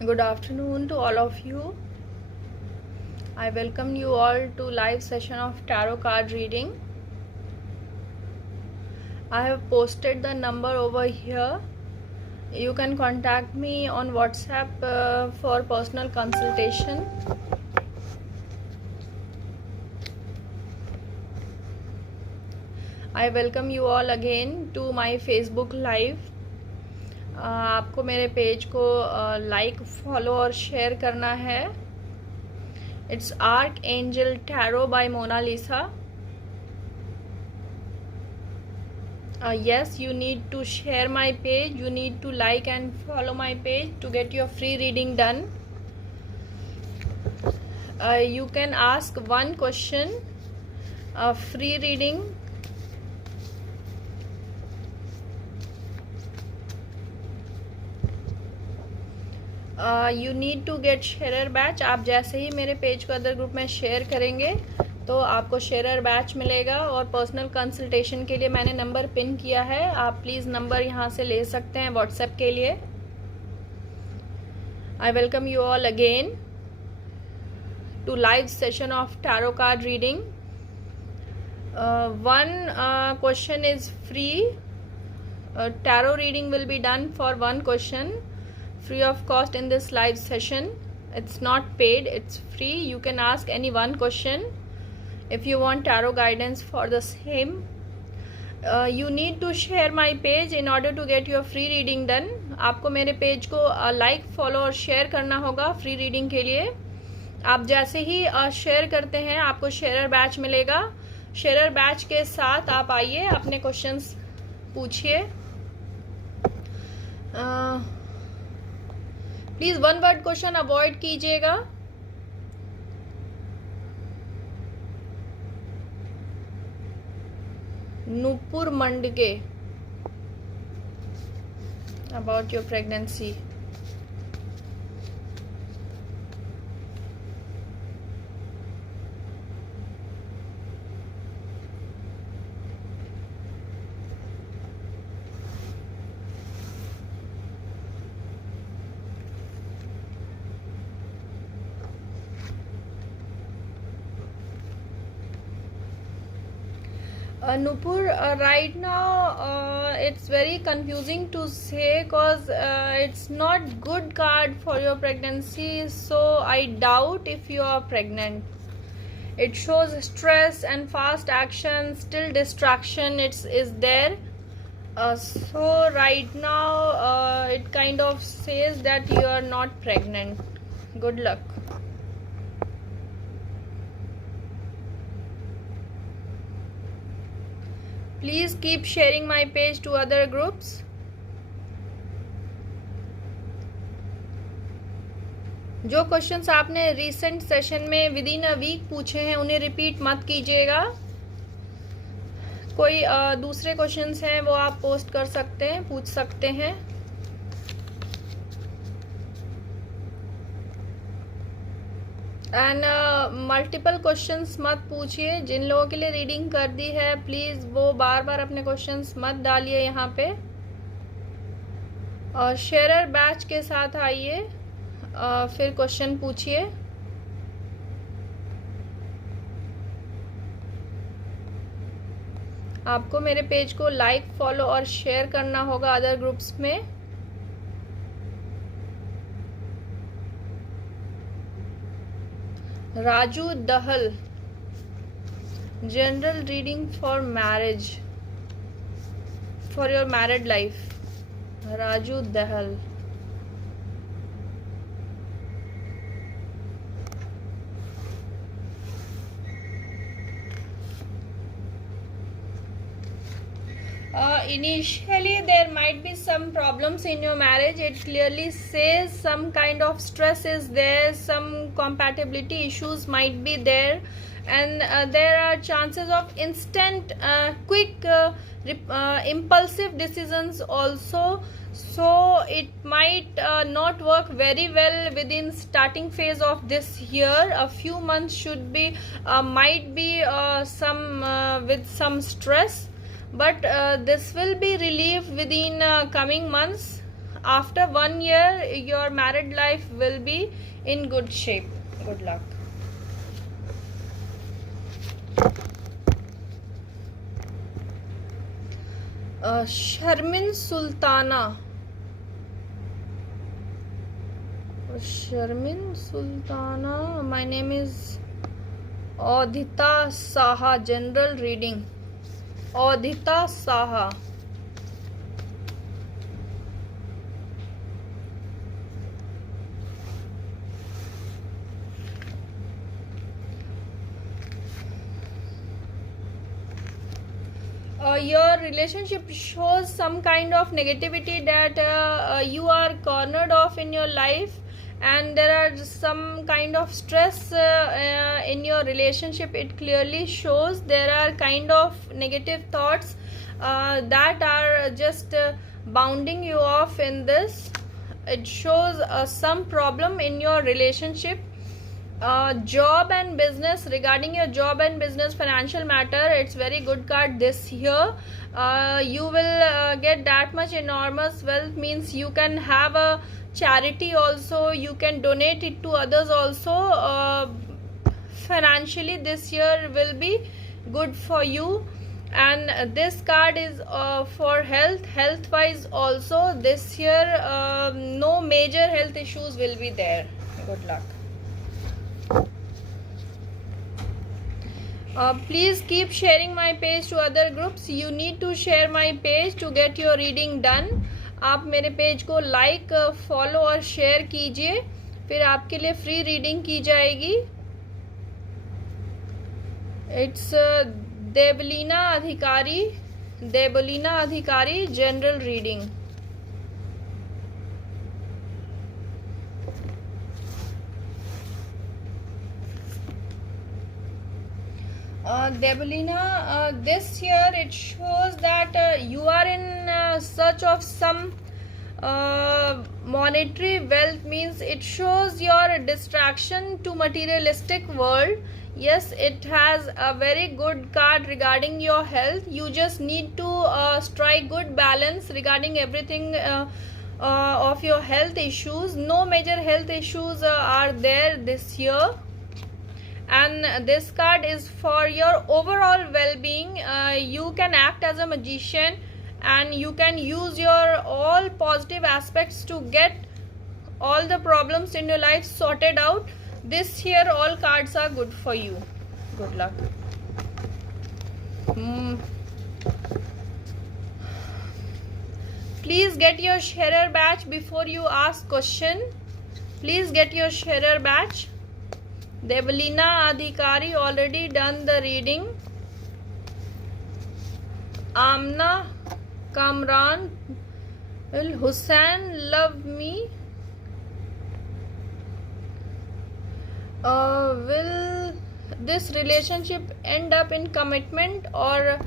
Good afternoon to all of you. I welcome you all to live session of tarot card reading. I have posted the number over here. You can contact me on WhatsApp for personal consultation. I welcome you all again to my Facebook live. आपको मेरे page को like follow और share करना है. It's Archangel Tarot by Mona Lisa. Yes, you need to share my page. You need to like and follow my page to get your free reading done. You can ask one question. Free reading. You need to get share batch. आप जैसे ही मेरे page को other group में share करेंगे तो आपको share batch मिलेगा. और पर्सनल कंसल्टेशन के लिए मैंने नंबर पिन किया है. आप प्लीज़ नंबर यहाँ से ले सकते हैं व्हाट्सएप के लिए. I welcome you all again to live session of tarot card reading. One question is free. Tarot reading will be done for one question free of cost in this live session. It's not paid, it's free. You can ask any one question. If you want tarot guidance for the same, you need to share my page in order to get your free reading done. आपको मेरे page को like follow और share करना होगा free reading के लिए. आप जैसे ही शेयर करते हैं आपको शेयर बैच मिलेगा. शेयर बैच के साथ आप आइए, अपने क्वेश्चंस पूछिए. Please one word question avoid कीजिएगा. Nupur Mandke about your pregnancy. Nupur, right now it's very confusing to say because it's not good card for your pregnancy, so I doubt if you are pregnant. It shows stress and fast action, still distraction is there. So right now it kind of says that you are not pregnant. Good luck. Please keep sharing my page to other groups. जो questions आपने recent session में with in a week पूछे हैं उन्हें repeat मत कीजिएगा. कोई दूसरे क्वेश्चंस हैं वो आप पोस्ट कर सकते हैं, पूछ सकते हैं. एंड मल्टीपल क्वेश्चंस मत पूछिए. जिन लोगों के लिए रीडिंग कर दी है प्लीज़ वो बार बार अपने क्वेश्चंस मत डालिए यहाँ पे. और शेयर बैच के साथ आइए, फिर क्वेश्चन पूछिए. आपको मेरे पेज को लाइक फॉलो और शेयर करना होगा अदर ग्रुप्स में. Raju Dahal, general reading for marriage, for your married life. Raju Dahal. Initially there might be some problems in your marriage. It clearly says some kind of stress is there, some compatibility issues might be there, and there are chances of instant quick impulsive decisions also. So it might not work very well within starting phase of this year. A few months should be might be some with some stress, but this will be relieved within coming months. after 1 year your married life will be in good shape. Good luck. Sharmin Sultana. Sharmin Sultana. My name is Adhita Saha. General reading. Adhita Saha. Your relationship shows some kind of negativity, that you are cornered off in your life, and there are some kind of stress in your relationship. It clearly shows there are kind of negative thoughts that are just bounding you off in this. It shows some problem in your relationship. Job and business, regarding your job and business, financial matter, it's very good card this year. You will get that much enormous wealth, means you can have a charity also, you can donate it to others also. Financially this year will be good for you. And this card is for health wise also. This year no major health issues will be there. Good luck. Please keep sharing my page to other groups. You need to share my page to get your reading done. आप मेरे page को like, follow और share कीजिए, फिर आपके लिए free reading की जाएगी. इट्स देवलीना अधिकारी general reading. Debolina, this year it shows that you are in search of some monetary wealth, means it shows your distraction to materialistic world. Yes, it has a very good card regarding your health. You just need to strike good balance regarding everything of your health issues. No major health issues are there this year. And this card is for your overall well-being. You can act as a magician and you can use your all positive aspects to get all the problems in your life sorted out. This year all cards are good for you. Good luck. Please get your sharer badge before you ask question. Please get your sharer badge. Devalina Adhikari already done the reading. Amna Kamran, will Hussain love me? Will this relationship end up in commitment or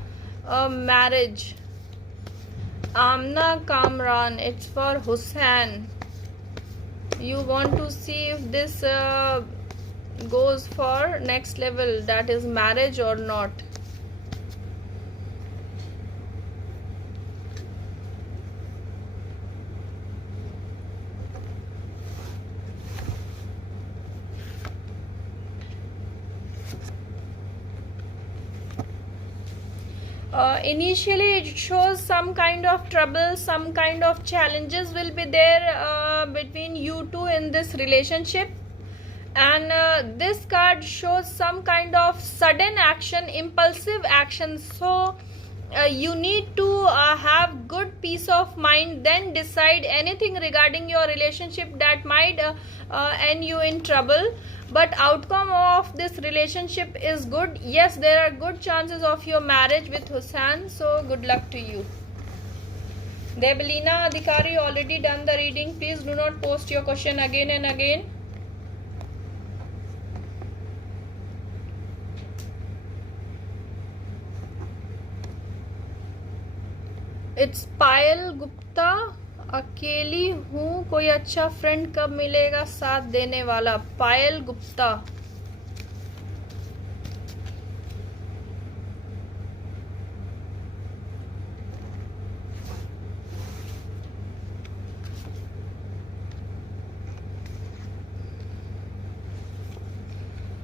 marriage? Amna Kamran, it's for Hussain. You want to see if this goes for next level, that is marriage or not. Initially it shows some kind of trouble, some kind of challenges will be there between you two in this relationship. And this card shows some kind of sudden action, impulsive action. So you need to have good peace of mind, then decide anything regarding your relationship that might end you in trouble. But outcome of this relationship is good. Yes, there are good chances of your marriage with Hussain. So good luck to you. Debalina Adhikari already done the reading. Please do not post your question again and again. It's Payal Gupta. अकेली हूँ, कोई अच्छा friend कब मिलेगा साथ देने वाला? पायल गुप्ता.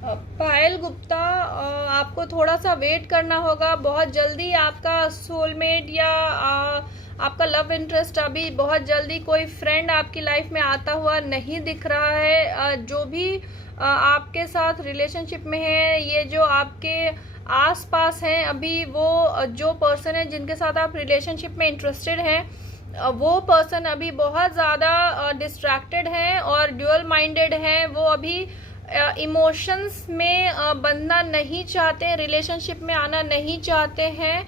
पायल गुप्ता, आपको थोड़ा सा वेट करना होगा। बहुत जल्दी आपका सोलमेट या आपका लव इंटरेस्ट, अभी बहुत जल्दी कोई फ्रेंड आपकी लाइफ में आता हुआ नहीं दिख रहा है। जो भी आपके साथ रिलेशनशिप में है, ये जो आपके आस पास हैं अभी, वो जो पर्सन है जिनके साथ आप रिलेशनशिप में इंटरेस्टेड हैं, वो पर्सन अभी बहुत ज़्यादा डिस्ट्रैक्टेड हैं और ड्यूअल माइंडेड हैं। वो अभी इमोशंस में बनना नहीं चाहते, रिलेशनशिप में आना नहीं चाहते हैं।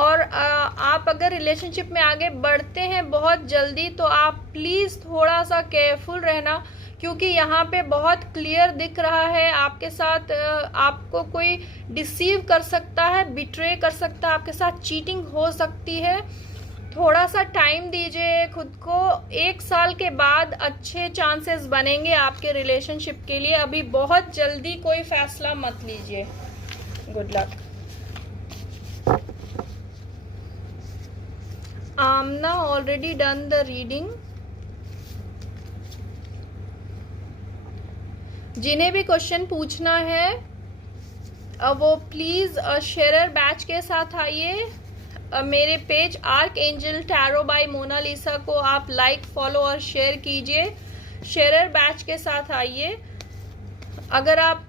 और आप अगर रिलेशनशिप में आगे बढ़ते हैं बहुत जल्दी, तो आप प्लीज़ थोड़ा सा केयरफुल रहना, क्योंकि यहाँ पे बहुत क्लियर दिख रहा है आपके साथ आपको कोई डिसीव कर सकता है, बिट्रे कर सकता है, आपके साथ चीटिंग हो सकती है। थोड़ा सा टाइम दीजिए खुद को। 1 साल के बाद अच्छे चांसेस बनेंगे आपके रिलेशनशिप के लिए। अभी बहुत जल्दी कोई फैसला मत लीजिए। Good luck. Amna already done the reading. जिन्हें भी क्वेश्चन पूछना है वो प्लीज शेयरर बैच के साथ आइए। मेरे page archangel tarot by Monalisa को आप लाइक, फॉलो और शेयर कीजिए। शेयरर बैच के साथ आइए। अगर आप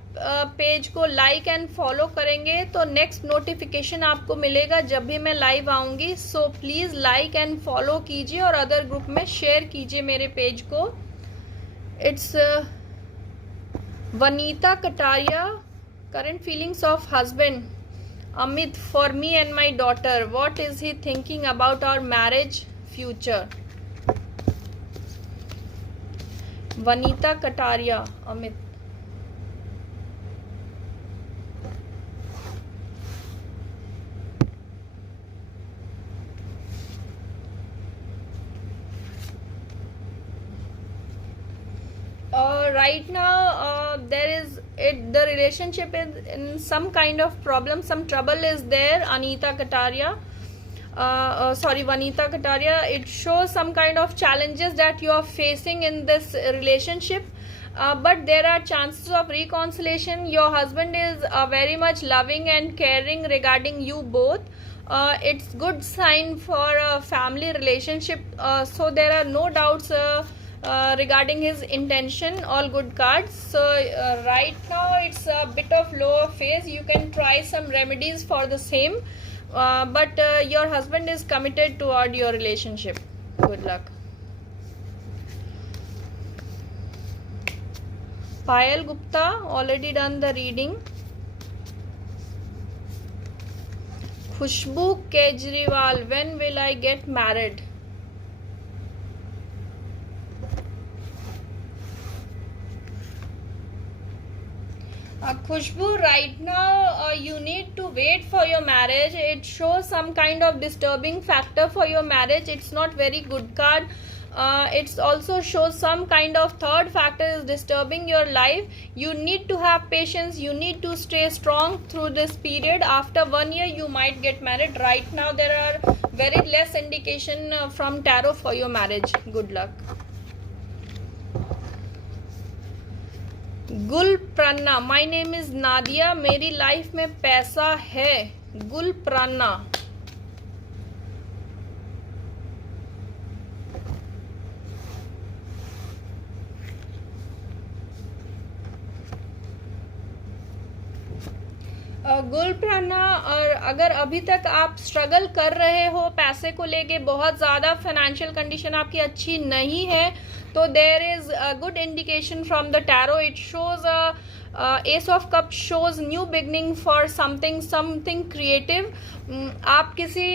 पेज को लाइक एंड फॉलो करेंगे तो नेक्स्ट नोटिफिकेशन आपको मिलेगा जब भी मैं लाइव आऊंगी। So please like and follow कीजिए और अदर ग्रुप में शेयर कीजिए मेरे पेज को। It's Vanita Kataria. Current feelings of husband Amit, for me and my daughter, what is he thinking about our marriage future? Vanita Kataria, Amit. Right now the relationship is in some kind of problem, some trouble is there. Anita Kataria, Vanita Kataria, it shows some kind of challenges that you are facing in this relationship, but there are chances of reconciliation. Your husband is very much loving and caring regarding you both. It's good sign for a family relationship, so there are no doubts regarding his intention. All good cards. So right now it's a bit of lower phase. You can try some remedies for the same, but your husband is committed toward your relationship. Good luck. Payal Gupta, already done the reading. Khushbu Kejriwal, when will I get married? Khushbu, right now you need to wait for your marriage. It shows some kind of disturbing factor for your marriage. It's not very good card. It also shows some kind of third factor is disturbing your life. You need to have patience. You need to stay strong through this period. After 1 year you might get married. Right now there are very less indication from tarot for your marriage. Good luck. गुल प्राना, my name is Nadia, मेरी life में पैसा है। गुल प्राना, गुल प्राना, और अगर अभी तक आप स्ट्रगल कर रहे हो पैसे को लेके, बहुत ज़्यादा फाइनेंशियल कंडीशन आपकी अच्छी नहीं है, तो there is a good indication from the tarot. It shows ace of cup shows new beginning for something creative. आप किसी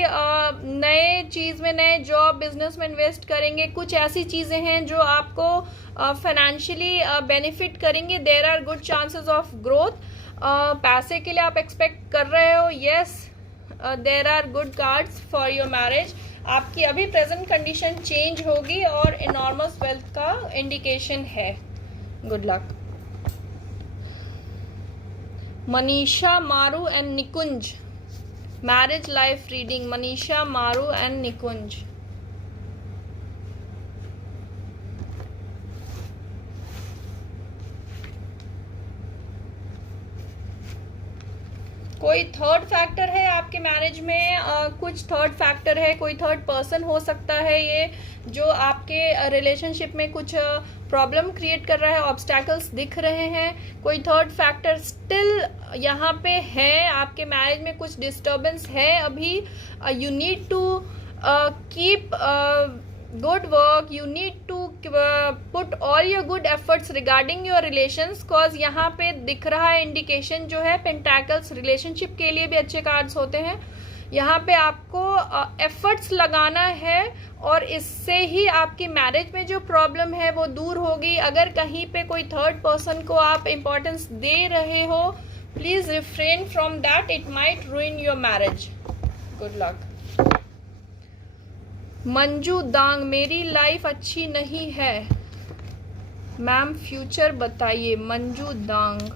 नए चीज़ में, नए जॉब बिजनेस में इन्वेस्ट करेंगे. कुछ ऐसी चीज़ें हैं जो आपको फाइनेंशियली बेनिफिट करेंगे. There are good chances of growth. पैसे के लिए आप एक्सपेक्ट कर रहे हो. Yes, there are good cards for your marriage. आपकी अभी प्रेजेंट कंडीशन चेंज होगी और इनॉर्मस वेल्थ का इंडिकेशन है. Good luck. Manisha Maru and Nikunj, marriage life reading. Manisha Maru and निकुंज. कोई थर्ड फैक्टर है आपके मैरिज में, कुछ थर्ड फैक्टर है, कोई थर्ड पर्सन हो सकता है ये, जो आपके रिलेशनशिप में कुछ प्रॉब्लम क्रिएट कर रहा है, ऑब्स्टैकल्स दिख रहे हैं। कोई थर्ड फैक्टर स्टिल यहाँ पे है, आपके मैरिज में कुछ डिस्टर्बेंस है अभी। You need to keep good work, you need to put all your good efforts regarding your relations, cause यहाँ पे दिख रहा है इंडिकेशन जो है पेंटाकल्स, रिलेशनशिप के लिए भी अच्छे कार्ड्स होते हैं। यहाँ पे आपको एफर्ट्स लगाना है और इससे ही आपकी मैरिज में जो प्रॉब्लम है वो दूर होगी। अगर कहीं पे कोई थर्ड पर्सन को आप इम्पोर्टेंस दे रहे हो, please refrain from that, it might ruin your marriage. Good luck. Manju Dang, मेरी लाइफ अच्छी नहीं है मैम, फ्यूचर बताइए। मंजू दांग,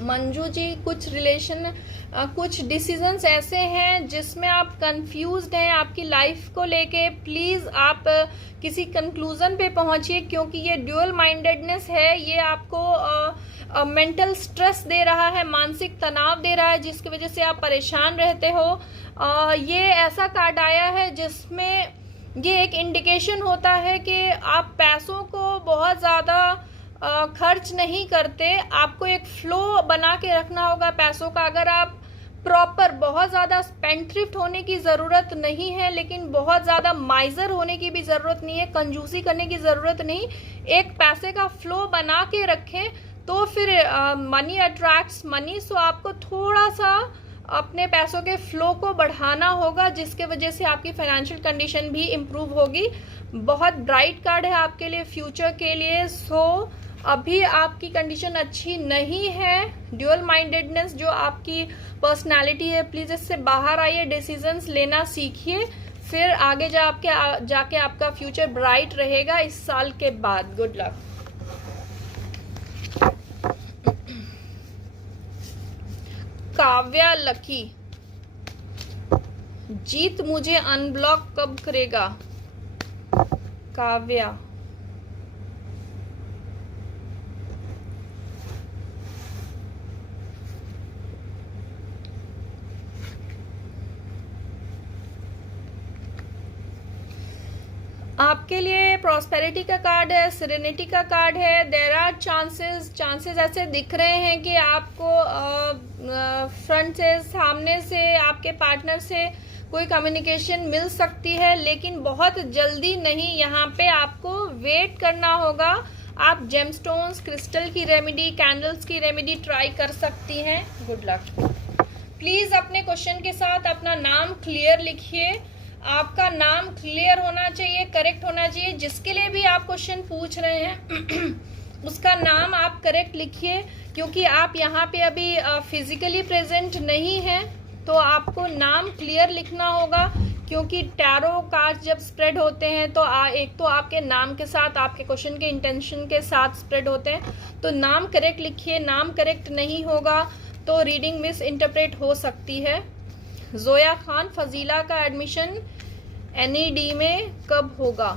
मंजू जी, कुछ डिसीजंस ऐसे हैं जिसमें आप कंफ्यूज्ड हैं आपकी लाइफ को लेके। प्लीज आप किसी कंक्लूजन पे पहुंचिए, क्योंकि ये ड्यूअल माइंडेडनेस है, ये आपको मेंटल स्ट्रेस दे रहा है, मानसिक तनाव दे रहा है, जिसकी वजह से आप परेशान रहते हो। ये ऐसा कार्ड आया है जिसमें ये एक इंडिकेशन होता है कि आप पैसों को बहुत ज़्यादा खर्च नहीं करते। आपको एक फ्लो बना के रखना होगा पैसों का। अगर आप प्रॉपर, बहुत ज़्यादा स्पेंडथ्रिफ्ट होने की ज़रूरत नहीं है, लेकिन बहुत ज़्यादा माइजर होने की भी ज़रूरत नहीं है, कंजूसी करने की ज़रूरत नहीं। एक पैसे का फ्लो बना के रखें तो फिर मनी अट्रैक्ट्स मनी। सो आपको थोड़ा सा अपने पैसों के फ्लो को बढ़ाना होगा, जिसके वजह से आपकी फाइनेंशियल कंडीशन भी इम्प्रूव होगी। बहुत ब्राइट कार्ड है आपके लिए, फ्यूचर के लिए। सो अभी आपकी कंडीशन अच्छी नहीं है। ड्यूअल माइंडेडनेस जो आपकी पर्सनालिटी है, प्लीज इससे बाहर आइए, डिसीजंस लेना सीखिए, फिर आगे जाके आपका फ्यूचर ब्राइट रहेगा इस साल के बाद। Good luck. Kavya lucky, Jeet मुझे अनब्लॉक कब करेगा? काव्या, आपके लिए प्रॉस्पेरिटी का कार्ड है, सेरेनिटी का कार्ड है। देयर आर चांसेस ऐसे दिख रहे हैं कि आपको फ्रंट से, सामने से, आपके पार्टनर से कोई कम्युनिकेशन मिल सकती है, लेकिन बहुत जल्दी नहीं। यहाँ पे आपको वेट करना होगा। आप जेमस्टोन्स, क्रिस्टल की रेमेडी, कैंडल्स की रेमेडी ट्राई कर सकती हैं। Good luck. प्लीज अपने क्वेश्चन के साथ अपना नाम क्लियर लिखिए। आपका नाम क्लियर होना चाहिए, करेक्ट होना चाहिए। जिसके लिए भी आप क्वेश्चन पूछ रहे हैं उसका नाम आप करेक्ट लिखिए, क्योंकि आप यहाँ पे अभी फिजिकली प्रेजेंट नहीं हैं, तो आपको नाम क्लियर लिखना होगा। क्योंकि टैरो कार्ड जब स्प्रेड होते हैं तो एक तो आपके नाम के साथ, आपके क्वेश्चन के इंटेंशन के साथ स्प्रेड होते हैं, तो नाम करेक्ट लिखिए। नाम करेक्ट नहीं होगा तो रीडिंग मिस इंटरप्रेट हो सकती है। जोया खान, फजीला का एडमिशन NED में कब होगा?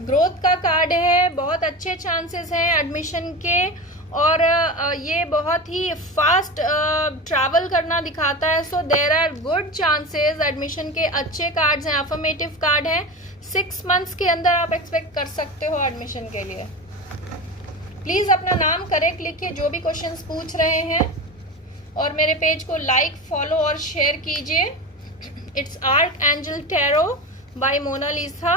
ग्रोथ का कार्ड है, बहुत अच्छे चांसेस हैं एडमिशन के, और ये बहुत ही फास्ट ट्रैवल करना दिखाता है। So there are good chances. Admission के अच्छे कार्ड्स हैं, अफर्मेटिव कार्ड हैं। 6 मंथ्स के अंदर आप एक्सपेक्ट कर सकते हो एडमिशन के लिए। प्लीज अपना नाम करेक्ट लिखिए जो भी क्वेश्चंस पूछ रहे हैं, और मेरे पेज को लाइक, फॉलो और शेयर कीजिए। It's archangel tarot by Monalisa.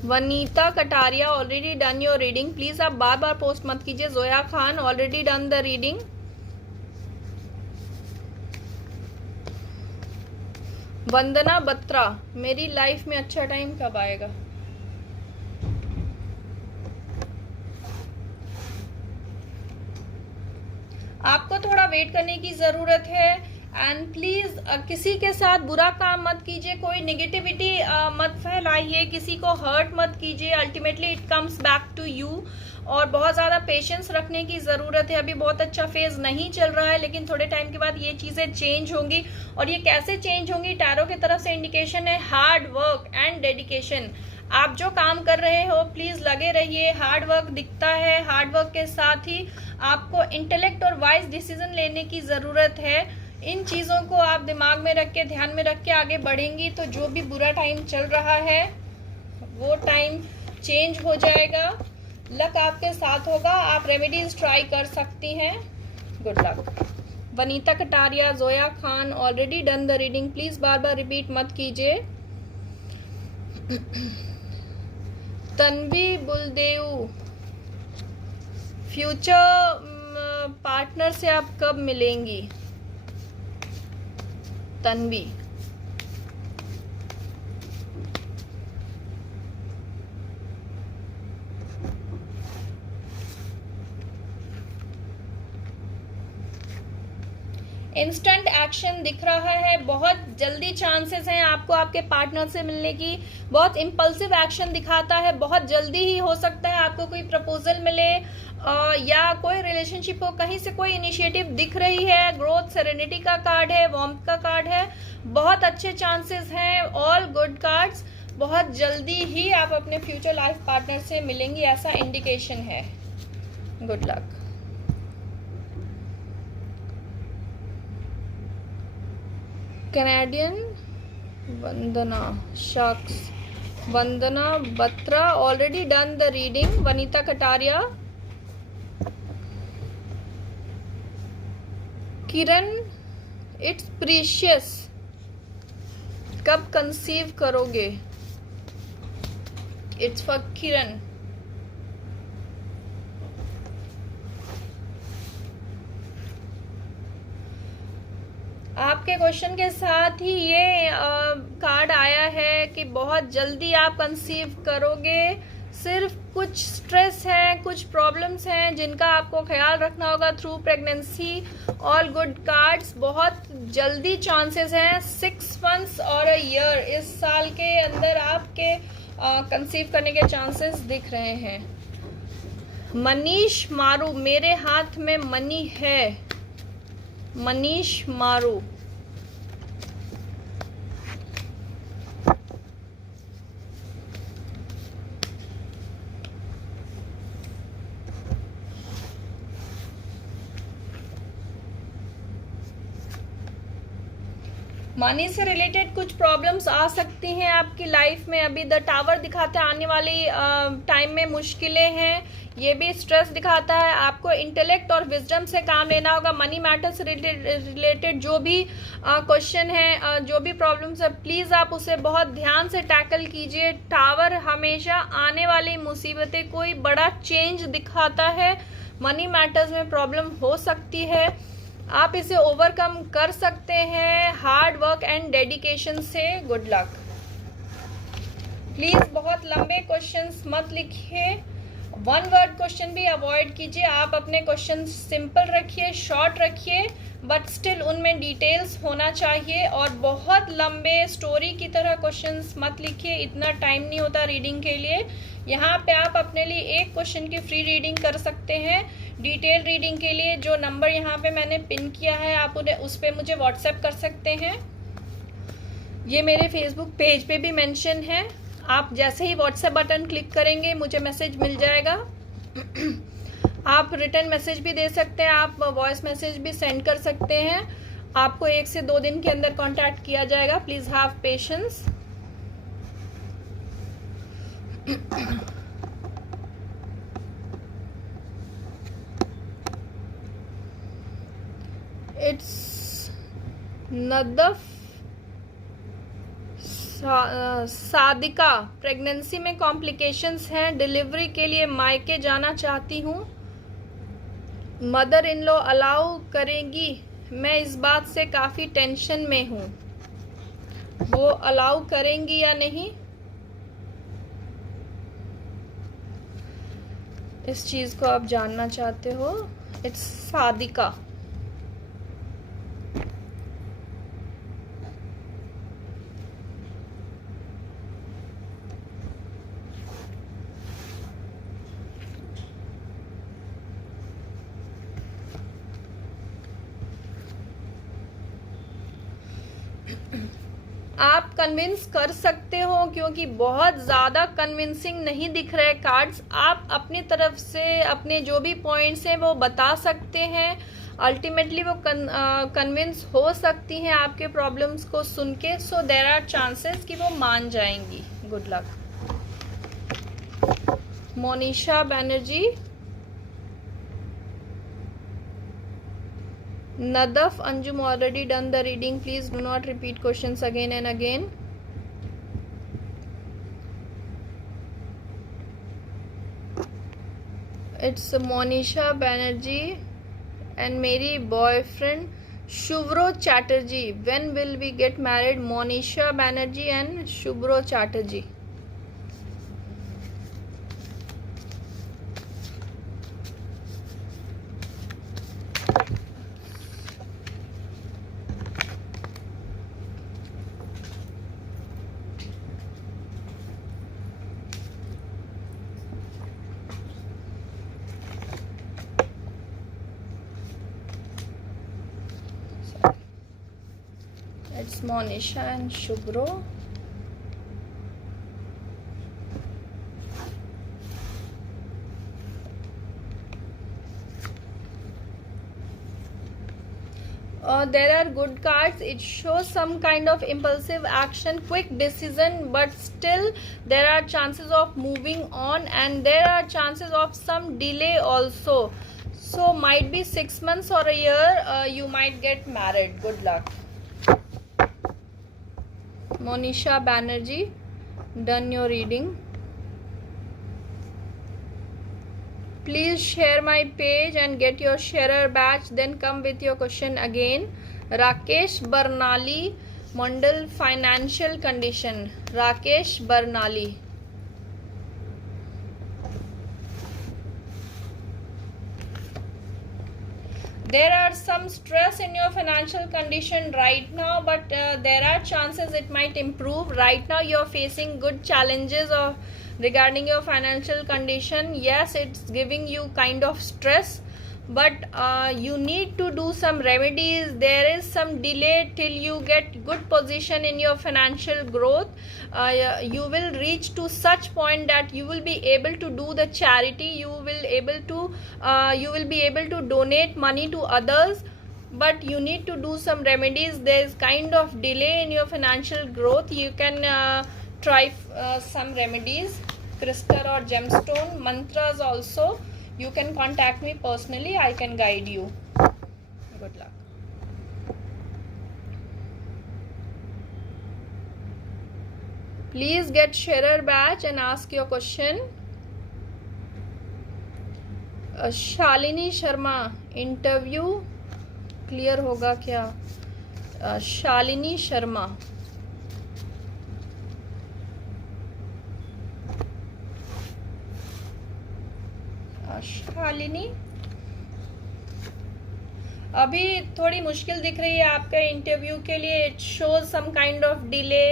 Vanita Kataria, already done your reading. Please आप बार बार पोस्ट मत कीजिए। Zoya Khan, already done the reading. Vandana Batra, मेरी लाइफ में अच्छा टाइम कब आएगा? आपको थोड़ा वेट करने की जरूरत है। एंड प्लीज किसी के साथ बुरा काम मत कीजिए, कोई नेगेटिविटी मत फैलाइए, किसी को हर्ट मत कीजिए। Ultimately it comes back to you. और बहुत ज़्यादा पेशेंस रखने की ज़रूरत है। अभी बहुत अच्छा फेज नहीं चल रहा है, लेकिन थोड़े टाइम के बाद ये चीज़ें चेंज होंगी। और ये कैसे चेंज होंगी? टैरो की तरफ से इंडिकेशन है हार्ड वर्क एंड डेडिकेशन। आप जो काम कर रहे हो प्लीज लगे रहिए। हार्ड वर्क दिखता है, हार्ड वर्क के साथ ही आपको इंटेलेक्ट और वाइज डिसीजन लेने की ज़रूरत है। इन चीज़ों को आप दिमाग में रख के, ध्यान में रख के आगे बढ़ेंगी तो जो भी बुरा टाइम चल रहा है वो टाइम चेंज हो जाएगा। लक आपके साथ होगा। आप रेमेडीज ट्राई कर सकती हैं। Good luck. Vanita Kataria, Zoya Khan, already done the reading, please bar bar repeat मत कीजिए। तन्वी बुलदेव, फ्यूचर पार्टनर से आप कब मिलेंगी? तन्वी, इंस्टेंट एक्शन दिख रहा है, बहुत जल्दी चांसेस हैं आपको आपके पार्टनर से मिलने की। बहुत इम्पल्सिव एक्शन दिखाता है, बहुत जल्दी ही हो सकता है आपको कोई प्रपोजल मिले या कोई रिलेशनशिप हो, कहीं से कोई इनिशिएटिव दिख रही है। ग्रोथ, सेरेनिटी का कार्ड है, वार्मथ का कार्ड है, बहुत अच्छे चांसेस हैं, ऑल गुड कार्ड्स। बहुत जल्दी ही आप अपने फ्यूचर लाइफ पार्टनर से मिलेंगी, ऐसा इंडिकेशन है। Good luck. कैनेडियन वंदना शख्स, Vandana Batra, already done the reading. Vanita Kataria, Kiran, it's precious, कब कंसीव करोगे? It's for Kiran. आपके क्वेश्चन के साथ ही ये कार्ड आया है कि बहुत जल्दी आप कंसीव करोगे। सिर्फ कुछ स्ट्रेस है, कुछ प्रॉब्लम्स हैं जिनका आपको ख्याल रखना होगा through pregnancy. All good cards, बहुत जल्दी चांसेस हैं, 6 months और अ ईयर, इस साल के अंदर आपके कंसीव करने के चांसेस दिख रहे हैं। मनीष मारू, मेरे हाथ में मनी है। मनीष मारू, मनी से रिलेटेड कुछ प्रॉब्लम्स आ सकती हैं आपकी लाइफ में। अभी द टावर दिखाता है आने वाली टाइम में मुश्किलें हैं। ये भी स्ट्रेस दिखाता है। आपको इंटेलेक्ट और विजडम से काम लेना होगा। मनी मैटर से रिलेटेड जो भी क्वेश्चन है, जो भी प्रॉब्लम्स है, प्लीज आप उसे बहुत ध्यान से टैकल कीजिए। टावर हमेशा आने वाली मुसीबतें, कोई बड़ा चेंज दिखाता है। मनी मैटर्स में प्रॉब्लम हो सकती है, आप इसे ओवरकम कर सकते हैं हार्ड वर्क एंड डेडिकेशन से। Good luck. प्लीज बहुत लंबे क्वेश्चंस मत लिखिए, 1 word क्वेश्चन भी अवॉइड कीजिए। आप अपने क्वेश्चन सिंपल रखिए, शॉर्ट रखिए, बट स्टिल उनमें डिटेल्स होना चाहिए। और बहुत लंबे स्टोरी की तरह क्वेश्चंस मत लिखिए, इतना टाइम नहीं होता रीडिंग के लिए। यहाँ पे आप अपने लिए एक क्वेश्चन की फ्री रीडिंग कर सकते हैं। डिटेल रीडिंग के लिए जो नंबर यहाँ पे मैंने पिन किया है, आप उन्हें उस पर मुझे व्हाट्सएप कर सकते हैं। ये मेरे फेसबुक पेज पे भी मेंशन है। आप जैसे ही व्हाट्सएप बटन क्लिक करेंगे मुझे मैसेज मिल जाएगा। आप रिटर्न मैसेज भी दे सकते हैं, आप वॉइस मैसेज भी सेंड कर सकते हैं। आपको 1 से 2 दिन के अंदर कांटेक्ट किया जाएगा। Please have patience. It's Nadaf Sadiqa, pregnancy में कॉम्प्लिकेशंस हैं, डिलीवरी के लिए मायके जाना चाहती हूँ, मदर इन लॉ अलाउ करेगी, मैं इस बात से काफ़ी टेंशन में हूँ। वो अलाउ करेंगी या नहीं, इस चीज को आप जानना चाहते हो। इट्स सादिका। आप कन्विंस कर सकते हो, क्योंकि बहुत ज़्यादा कन्विंसिंग नहीं दिख रहे कार्ड्स। आप अपनी तरफ से अपने जो भी पॉइंट्स हैं वो बता सकते हैं। अल्टीमेटली वो कन्विंस हो सकती हैं आपके प्रॉब्लम्स को सुन के। सो देयर आर चांसेस कि वो मान जाएंगी। Good luck. Monisha Banerjee, Nadaf Anjum already done the reading. Please do not repeat questions again and again. It's Monisha Banerjee and Mary boyfriend Shubhro Chatterjee. When will we get married? Monisha Banerjee and Shubhro Chatterjee. It's Monisha and Shubhro. There are good cards. It shows some kind of impulsive action, quick decision, but still there are chances of moving on, and there are chances of some delay also. So might be 6 months or a year you might get married. Good luck. Monisha Banerjee, done your reading. Please share my page and get your sharer badge, then come with your question again. Rakesh Barnali, Mandal financial condition. Rakesh Barnali. There are some stress in your financial condition right now, but there are chances it might improve. Right now you're facing good challenges of regarding your financial condition. Yes, it's giving you kind of stress, but you need to do some remedies. There is some delay till you get good position in your financial growth. You will reach to such point that you will be able to do the charity. You will be able to donate money to others, but you need to do some remedies. There is kind of delay in your financial growth. You can try some remedies, crystal or gemstone, mantras also. You can contact me personally. I can guide you. Good luck. Please get sharer badge and ask your question. Shalini Sharma, interview clear होगा क्या? शालिनी शर्मा, शालिनी, अभी थोड़ी मुश्किल दिख रही है आपका interview के लिए. It shows some kind of delay.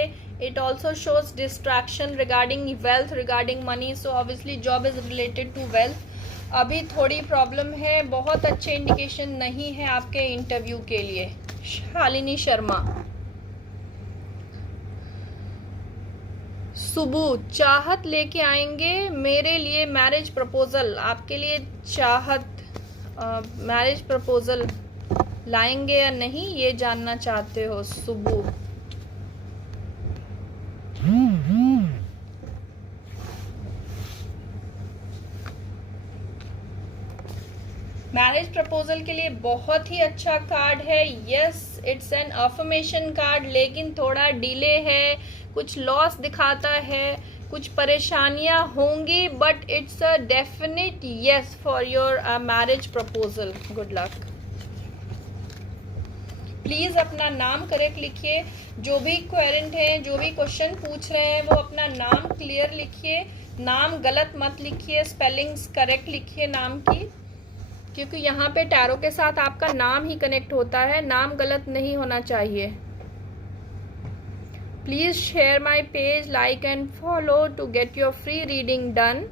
It also shows distraction regarding wealth, regarding money. So obviously job is related to wealth. अभी थोड़ी प्रॉब्लम है. बहुत अच्छे इंडिकेशन नहीं है आपके इंटरव्यू के लिए. शालिनी शर्मा. सुबु, चाहत लेके आएंगे मेरे लिए मैरिज प्रपोजल. आपके लिए चाहत मैरिज प्रपोजल लाएंगे या नहीं, ये जानना चाहते हो सुबु. मैरिज प्रपोजल के लिए बहुत ही अच्छा कार्ड है. Yes, it's N affirmation card, लेकिन थोड़ा डिले है. कुछ लॉस दिखाता है, कुछ परेशानियां होंगी, but it's a definite yes for your marriage proposal. Good luck. Please अपना नाम करेक्ट लिखिए। जो भी क्वेरेंट हैं, जो भी क्वेश्चन पूछ रहे हैं, वो अपना नाम क्लियर लिखिए, नाम गलत मत लिखिए, स्पेलिंग्स करेक्ट लिखिए नाम की, क्योंकि यहाँ पे टैरो के साथ आपका नाम ही कनेक्ट होता है, नाम गलत नहीं होना चाहिए। Please share my page, like and follow to get your free reading done.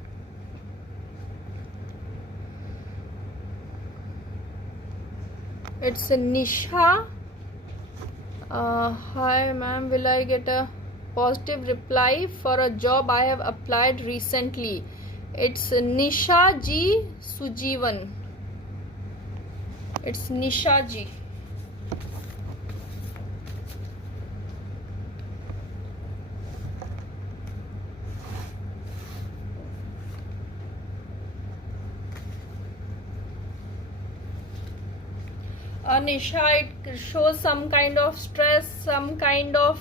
It's Nisha. Hi ma'am, will I get a positive reply for a job I have applied recently? It's Nisha Ji Sujeevan. It's Nisha Ji. Nisha, it shows some kind of stress, some kind of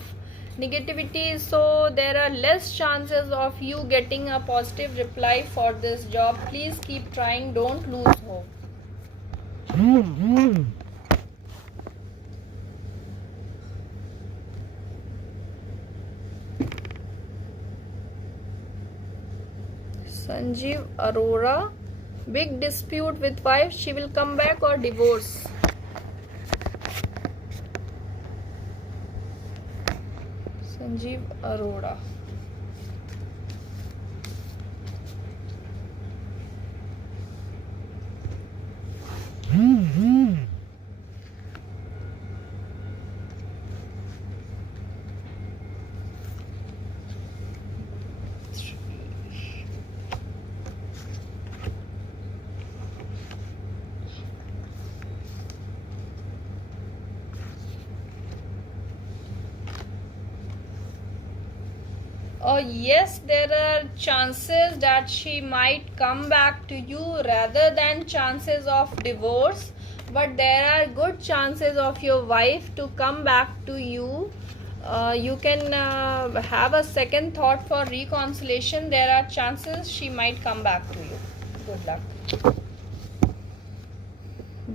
negativity, so there are less chances of you getting a positive reply for this job. Please keep trying, don't lose hope. Sanjeev Arora, big dispute with wife, she will come back or divorce? Sanjeev Arora. Yes, there are chances that she might come back to you rather than chances of divorce, but there are good chances of your wife to come back to you. You can have a second thought for reconciliation. There are chances she might come back to you. Good luck.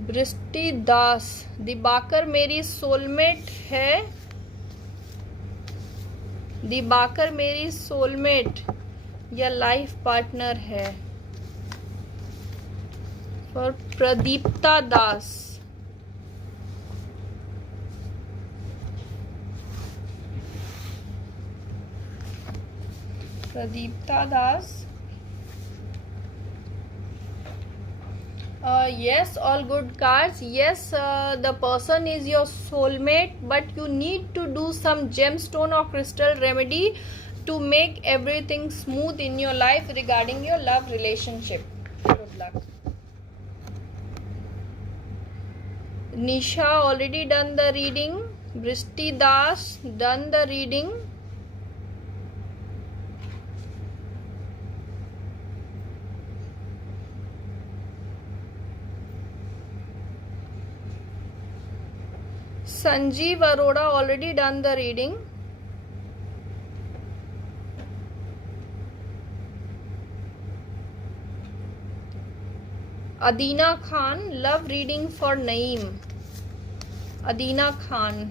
Bristi Das, Dibakar मेरी soulmate है, दिबाकर मेरी soulmate या life partner है। For Pradipta Das, Pradipta Das, yes, all good cards. Yes, the person is your soulmate, but you need to do some gemstone or crystal remedy to make everything smooth in your life regarding your love relationship. Good luck. Nisha already done the reading. Bristi Das done the reading. Sanjeev Arora already done the reading. Adina Khan, love reading for Naeem. Adina Khan.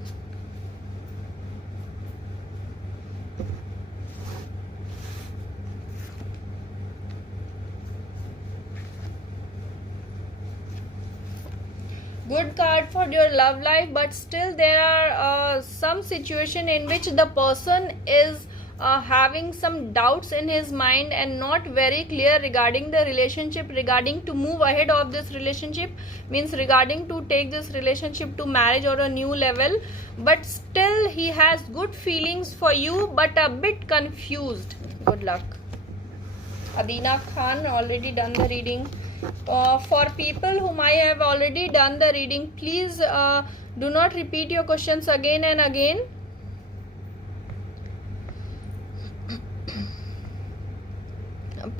Good card for your love life, but still there are some situation in which the person is having some doubts in his mind and not very clear regarding the relationship, regarding to move ahead of this relationship, means regarding to take this relationship to marriage or a new level, but still he has good feelings for you but a bit confused. Good luck. Adina Khan already done the reading. For people whom I have already done the reading, please do not repeat your questions again and again.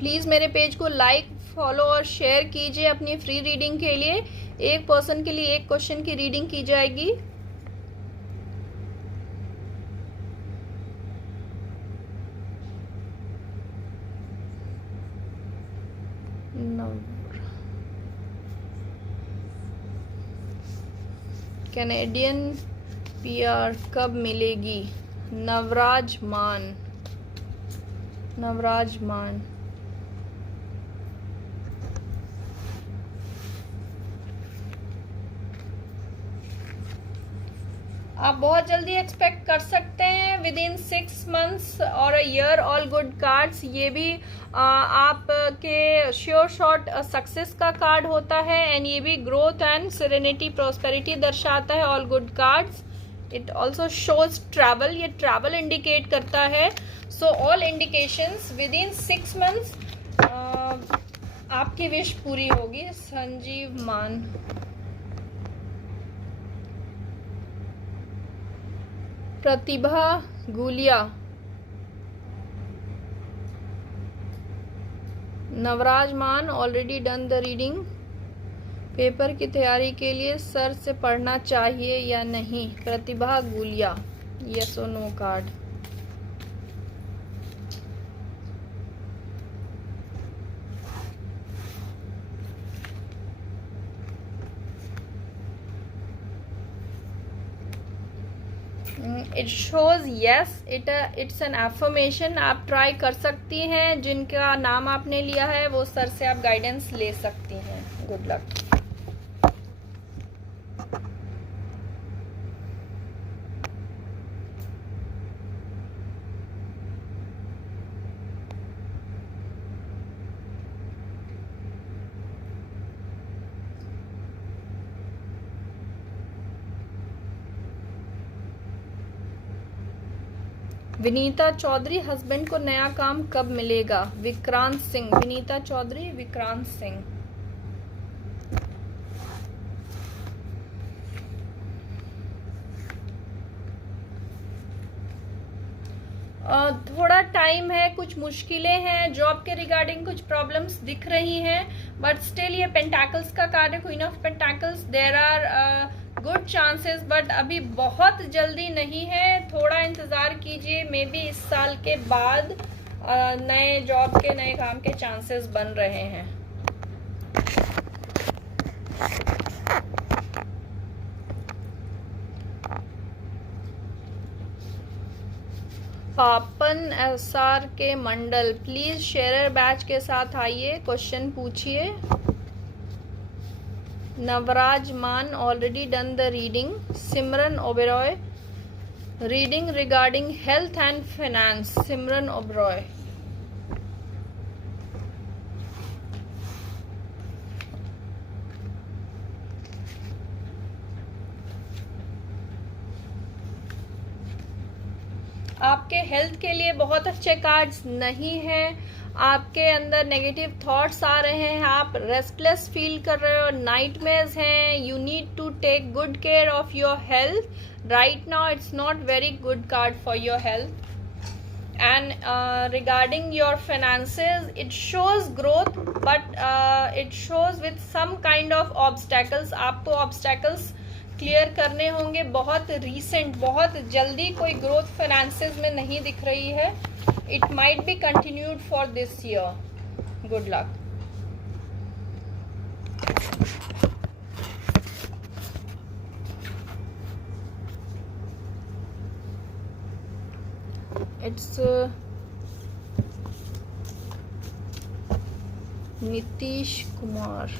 Please मेरे page को like, follow और share कीजिए अपनी free reading के लिए। एक person के लिए एक क्वेश्चन की रीडिंग की जाएगी। Canadian PR कब मिलेगी? नवराज मान। आप बहुत जल्दी एक्सपेक्ट कर सकते हैं, विद इन 6 months और a year. All good cards, ये भी आपके श्योर शॉर्ट सक्सेस का कार्ड होता है, एंड ये भी ग्रोथ एंड सेरेनिटी प्रॉस्पेरिटी दर्शाता है। All good cards, it also shows travel, ये ट्रैवल इंडिकेट करता है। So all indications with in 6 months आपकी विश पूरी होगी। संजीव मान। प्रतिभा Gulia. Navraj Maan already done the reading. Paper की तैयारी के लिए सर से पढ़ना चाहिए या नहीं? प्रतिभा गुलिया, यस और no card. It shows yes, it's an affirmation. आप ट्राई कर सकती हैं, जिनका नाम आपने लिया है वो सर से आप गाइडेंस ले सकती हैं। Good luck. Vinita Chaudhary, husband को नया काम कब मिलेगा? विक्रांत सिंह। विनीता चौधरी, विक्रांत सिंह। थोड़ा टाइम है, कुछ मुश्किलें हैं, जॉब के रिगार्डिंग कुछ प्रॉब्लम्स दिख रही हैं, बट स्टिल ये पेंटाकल्स का कार्ड है, queen of pentacles. There are good chances, but अभी बहुत जल्दी नहीं है, थोड़ा इंतजार कीजिए। मे बी इस साल के बाद नए जॉब के, नए काम के चांसेस बन रहे हैं। पापन SR के मंडल, प्लीज शेयर बैच के साथ आइए, क्वेश्चन पूछिए। Navraj Maan already done the reading. Simran Oberoi, reading regarding health and finance. Simran Oberoi. आपके हेल्थ के लिए बहुत अच्छे कार्ड्स नहीं हैं, आपके अंदर नेगेटिव थॉट्स आ रहे हैं, आप रेस्टलेस फील कर रहे हो, नाइटमेयर्स हैं। You need to take good care of your health right now. It's not very good card for your health. And regarding your finances, it shows growth, but it shows with some kind of obstacles. आपको obstacles clear करने होंगे। बहुत recent, बहुत जल्दी कोई growth finances में नहीं दिख रही है। It might be continued for this year. Good luck. It's Nitish Kumar,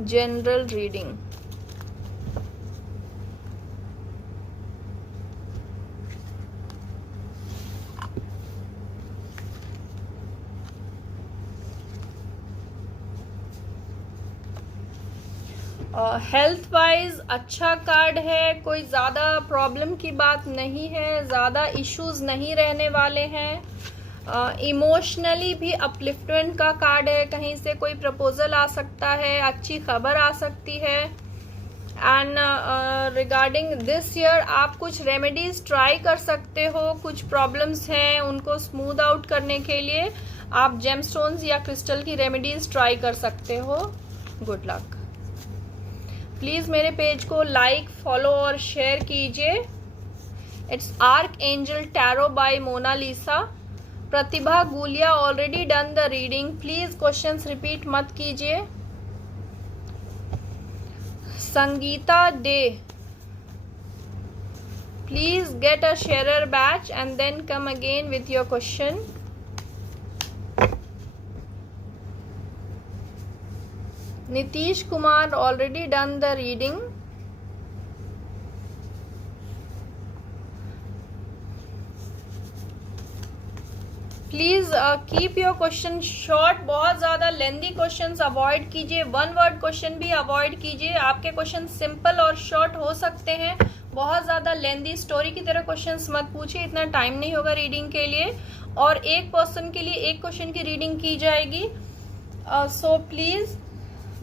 general reading. Health wise अच्छा कार्ड है, कोई ज़्यादा प्रॉब्लम की बात नहीं है, ज़्यादा इश्यूज नहीं रहने वाले हैं। इमोशनली भी अपलिफ्टमेंट का कार्ड है, कहीं से कोई प्रपोजल आ सकता है, अच्छी खबर आ सकती है। एंड रिगार्डिंग दिस ईयर आप कुछ रेमेडीज ट्राई कर सकते हो, कुछ प्रॉब्लम्स हैं उनको स्मूथ आउट करने के लिए आप जेमस्टोन्स या क्रिस्टल की रेमेडीज ट्राई कर सकते हो। Good luck. प्लीज मेरे पेज को लाइक, फॉलो और शेयर कीजिए। It's archangel tarot by Monalisa. Pratibha Gulia already done the reading. Please questions repeat मत कीजिए। Sangeeta Dey, Please get a sharer batch and then come again with your question. Nitish Kumar already done the reading. Please keep your question short. बहुत ज्यादा लेंदी questions avoid कीजिए. One word question भी avoid कीजिए. आपके question simple और short हो सकते हैं. बहुत ज्यादा लेंदी स्टोरी की तरह क्वेश्चंस मत पूछिए. इतना टाइम नहीं होगा रीडिंग के लिए. और एक पर्सन के लिए एक क्वेश्चन की रीडिंग की जाएगी. सो प्लीज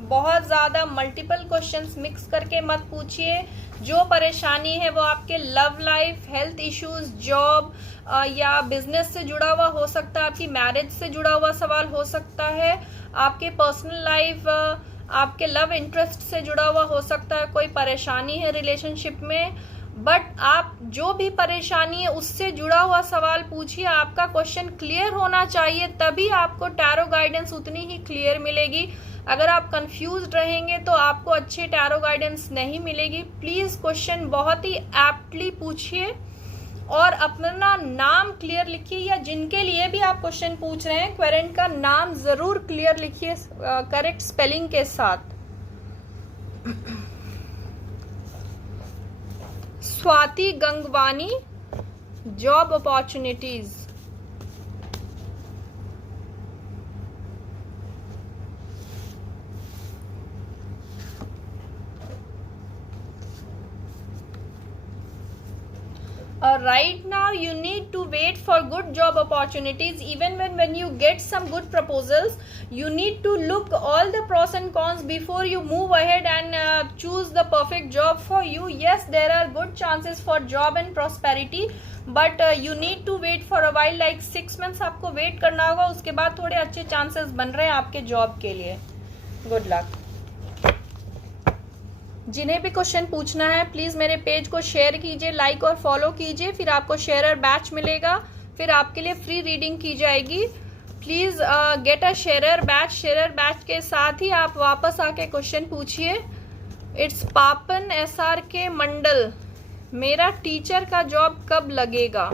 बहुत ज्यादा मल्टीपल क्वेश्चंस मिक्स करके मत पूछिए. जो परेशानी है वो आपके love life, health issues, job या बिजनेस से जुड़ा हुआ हो सकता है. आपकी मैरिज से जुड़ा हुआ सवाल हो सकता है. आपके पर्सनल लाइफ, आपके लव इंटरेस्ट से जुड़ा हुआ हो सकता है. कोई परेशानी है रिलेशनशिप में, बट आप जो भी परेशानी है उससे जुड़ा हुआ सवाल पूछिए. आपका क्वेश्चन क्लियर होना चाहिए, तभी आपको टैरो गाइडेंस उतनी ही क्लियर मिलेगी. अगर आप कंफ्यूज्ड रहेंगे तो आपको अच्छी टैरो गाइडेंस नहीं मिलेगी. प्लीज क्वेश्चन बहुत ही एप्टली पूछिए और अपना नाम क्लियर लिखिए, या जिनके लिए भी आप क्वेश्चन पूछ रहे हैं क्वेरेंट का नाम जरूर क्लियर लिखिए करेक्ट स्पेलिंग के साथ. Swati Gangwani, job opportunities. Right now you need to wait for good job opportunities. Even when you get some good proposals, you need to look all the pros and cons before you move ahead and choose the perfect job for you. Yes, there are good chances for job and prosperity, but you need to wait for a while, like 6 months आपको wait करना होगा. उसके बाद थोड़े अच्छे chances बन रहे हैं आपके job के लिए. Good luck. जिन्हें भी क्वेश्चन पूछना है प्लीज मेरे पेज को शेयर कीजिए, लाइक और फॉलो कीजिए. फिर आपको शेयरर बैच मिलेगा, फिर आपके लिए फ्री रीडिंग की जाएगी. Please get a sharer batch. Sharer batch के साथ ही आप वापस आके क्वेश्चन पूछिए. इट्स पापन SRK मंडल, मेरा टीचर का जॉब कब लगेगा?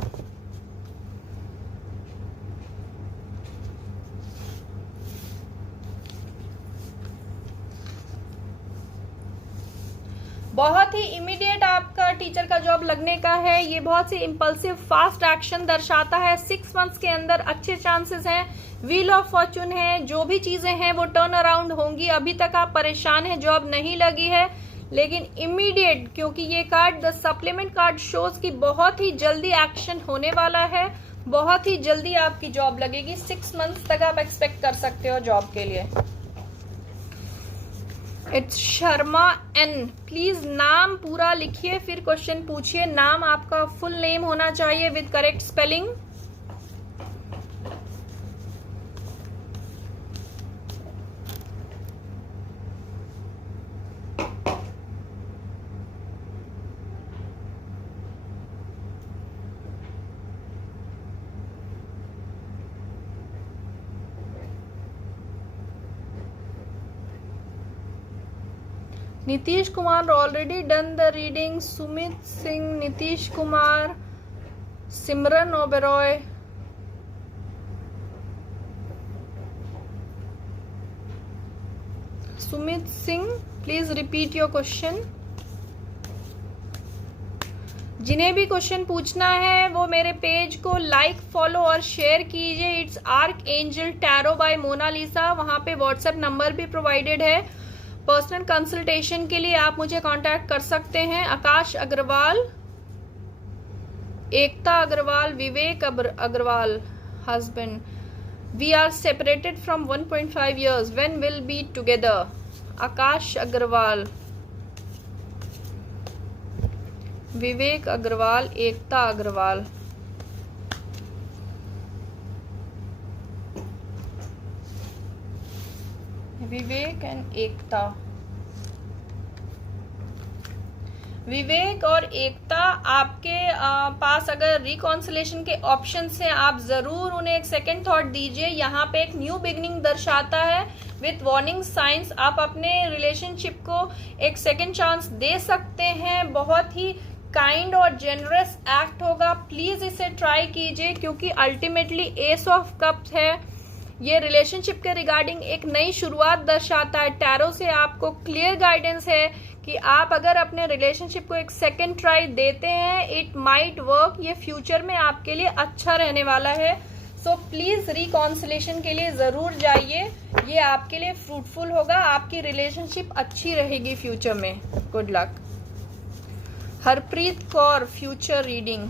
बहुत ही इमीडिएट आपका टीचर का जॉब लगने का है. ये बहुत सी इम्पल्सिव फास्ट एक्शन दर्शाता है. 6 मंथ्स के अंदर अच्छे चांसेस हैं. व्हील ऑफ फॉर्चून है. जो भी चीजें हैं वो टर्न अराउंड होंगी. अभी तक आप परेशान हैं, जॉब नहीं लगी है, लेकिन इमीडिएट, क्योंकि ये card the supplement card shows की बहुत ही जल्दी एक्शन होने वाला है. बहुत ही जल्दी आपकी जॉब लगेगी. 6 मंथ्स तक आप एक्सपेक्ट कर सकते हो जॉब के लिए. It's Sharma N. प्लीज नाम पूरा लिखिए फिर क्वेश्चन पूछिए. नाम आपका फुल नेम होना चाहिए with correct spelling. Nitish Kumar already done the reading. Sumit Singh, Nitish Kumar, Simran Oberoi. Sumit Singh, please repeat your question. जिन्हें भी क्वेश्चन पूछना है वो मेरे पेज को लाइक, फॉलो और शेयर कीजिए. It's archangel tarot by Monalisa. वहां पे व्हाट्सएप नंबर भी प्रोवाइडेड है. पर्सनल कंसल्टेशन के लिए आप मुझे कांटेक्ट कर सकते हैं. Akash Agarwal, Ekta Agarwal, Vivek Agarwal husband. We are separated from 1.5 years. When will be together? Akash Agarwal, Vivek Agarwal, Ekta Agarwal. Vivek and Ekta. Vivek और एकता, आपके पास अगर रिकॉन्सिलेशन के ऑप्शन हैं, आप जरूर उन्हें एक सेकेंड थॉट दीजिए. यहाँ पे एक न्यू बिगनिंग दर्शाता है विथ वार्निंग साइंस. आप अपने रिलेशनशिप को एक सेकेंड चांस दे सकते हैं. बहुत ही काइंड और जेनरस एक्ट होगा, प्लीज इसे ट्राई कीजिए, क्योंकि अल्टीमेटली एस ऑफ कप्स है, ये रिलेशनशिप के रिगार्डिंग एक नई शुरुआत दर्शाता है। टैरो से आपको क्लियर गाइडेंस है कि आप अगर अपने रिलेशनशिप को एक सेकेंड ट्राई देते हैं, इट माइट वर्क, ये फ्यूचर में आपके लिए अच्छा रहने वाला है। सो प्लीज रिकॉन्सिलेशन के लिए जरूर जाइए, ये आपके लिए फ्रूटफुल होगा, आपकी रिलेशनशिप अच्छी रहेगी फ्यूचर में। Good luck. Harpreet Kaur, future reading.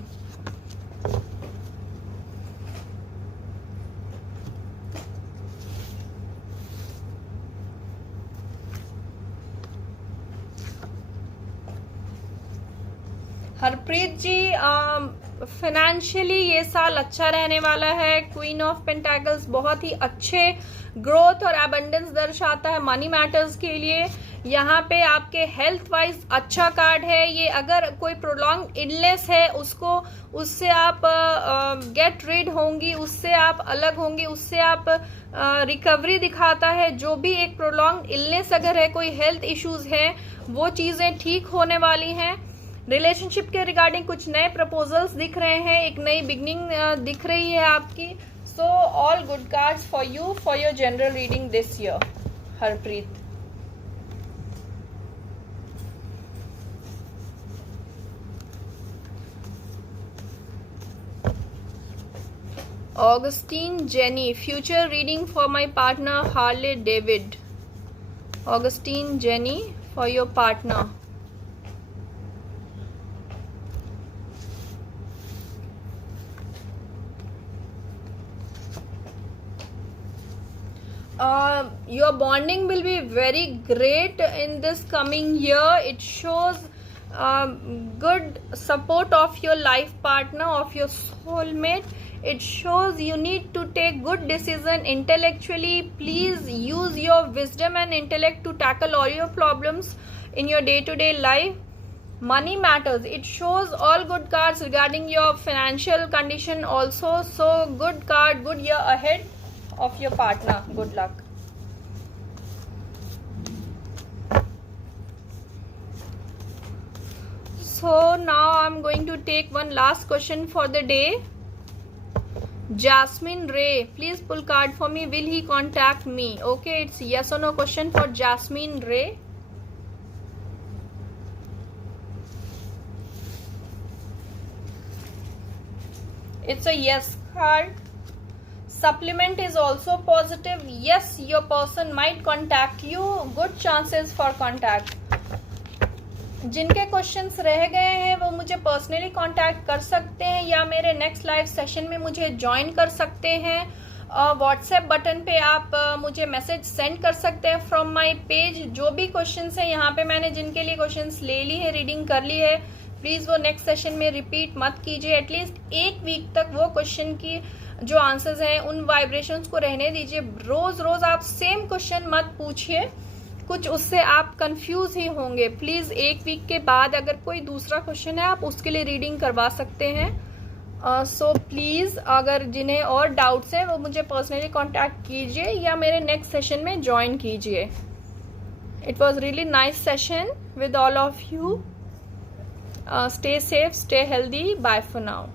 Harpreet ji, financially ये साल अच्छा रहने वाला है। क्वीन ऑफ पेंटाकल्स बहुत ही अच्छे ग्रोथ और एबंडेंस दर्शाता है मनी मैटर्स के लिए। यहाँ पे आपके हेल्थ वाइज अच्छा कार्ड है ये। अगर कोई प्रोलॉन्ग इलनेस है उससे आप गेट रिड होंगी, उससे आप अलग होंगी, उससे आप रिकवरी दिखाता है। जो भी एक प्रोलॉन्ग इलनेस अगर है, कोई हेल्थ इश्यूज है, वो चीजें ठीक होने वाली हैं। रिलेशनशिप के रिगार्डिंग कुछ नए प्रपोजल्स दिख रहे हैं, एक नई बिगनिंग दिख रही है आपकी। So all good cards for you for your general reading this year, Harpreet. Augustine jenny, future reading for my partner Harley David. Augustine jenny, for your partner. Your bonding will be very great in this coming year. It shows good support of your life partner, of your soulmate. It shows you need to take good decision intellectually. Please use your wisdom and intellect to tackle all your problems in your day-to-day life. Money matters. It shows all good cards regarding your financial condition also. So good card, good year ahead of your partner. Good luck. So now I'm going to take one last question for the day. Jasmine Ray, please pull card for me. Will he contact me? Okay, it's yes or no question for Jasmine Ray. It's a yes card. Supplement is also positive. Yes, your person might contact you. Good chances for contact. जिनके questions रह गए हैं वो मुझे personally contact कर सकते हैं या मेरे नेक्स्ट लाइव सेशन में मुझे ज्वाइन कर सकते हैं। व्हाट्सएप बटन पे आप मुझे मैसेज सेंड कर सकते हैं फ्रॉम माय पेज। जो भी क्वेश्चंस हैं यहाँ पे मैंने जिनके लिए क्वेश्चंस ले ली है, रीडिंग कर ली है, प्लीज वो नेक्स्ट सेशन में रिपीट मत कीजिए। एटलीस्ट एक वीक तक वो क्वेश्चन की जो आंसर्स हैं उन वाइब्रेशंस को रहने दीजिए। रोज रोज आप सेम क्वेश्चन मत पूछिए, कुछ उससे आप कंफ्यूज ही होंगे। प्लीज एक वीक के बाद अगर कोई दूसरा क्वेश्चन है आप उसके लिए रीडिंग करवा सकते हैं। सो प्लीज अगर जिन्हें और डाउट्स हैं वो मुझे पर्सनली कांटेक्ट कीजिए या मेरे नेक्स्ट सेशन में ज्वाइन कीजिए। It was really nice session with all of you. Stay safe, stay healthy, bye for now.